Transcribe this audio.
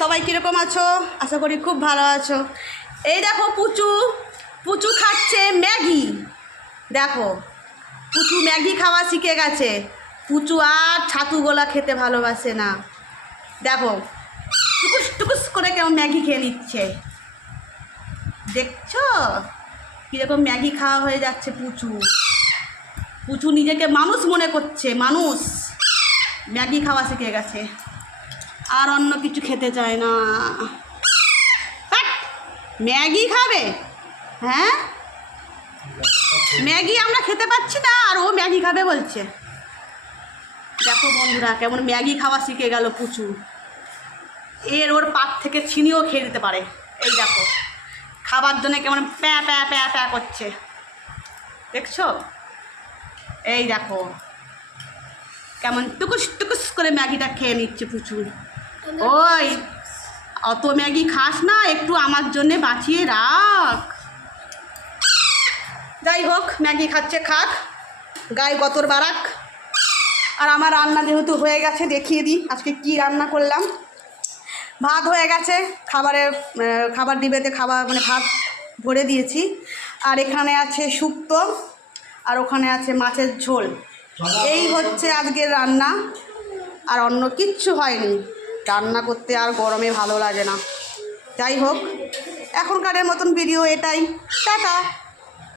সবাই কীরকম আছো? আশা করি খুব ভালো আছো। এই দেখো পুচু পুচু খাচ্ছে ম্যাগি। দেখো পুচু ম্যাগি খাওয়া শিখে গেছে। পুচু আর ছাতু গোলা খেতে ভালোবাসে না। দেখো টুকুস টুকুস করে কেমন ম্যাগি খেয়ে নিচ্ছে, দেখছো কীরকম ম্যাগি খাওয়া হয়ে যাচ্ছে। পুচু পুচু নিজেকে মানুষ মনে করছে, মানুষ। ম্যাগি খাওয়া শিখে গেছে, আর অন্য কিছু খেতে চায় না। ম্যাগি খাবে? হ্যাঁ, ম্যাগি আমরা খেতে পাচ্ছি না আর ও ম্যাগি খাবে বলছে। দেখো বন্ধুরা কেমন ম্যাগি খাওয়া শিখে গেল পুচু। ওর পাত থেকে ছিনিও খেয়ে দিতে পারে। এই দেখো খাবার জন্য কেমন প্যা প্যা প্যা প্যা করছে, দেখছো? এই দেখো কেমন টুকুস টুকুস করে ম্যাগিটা খেয়ে নিচ্ছে পুচু। ওই অত ম্যাগি খাস না, একটু আমার জন্যে বাঁচিয়ে রাখ। যাই হোক, ম্যাগি খাচ্ছে খাক, গায়ে গতর বারাক। আর আমার রান্না যেহেতু হয়ে গেছে দেখিয়ে দিই আজকে কি রান্না করলাম। ভাত হয়ে গেছে, খাবার ডিবেতে ভাত ভরে দিয়েছি। আর এখানে আছে শুক্তো, আর ওখানে আছে মাছের ঝোল। এই হচ্ছে আজকের রান্না, আর অন্য কিচ্ছু হয়নি। রান্না করতে আর গরমে ভালো লাগে না। যাই হোক, এখনকারের মতন ভিডিও এটাই। টাটা।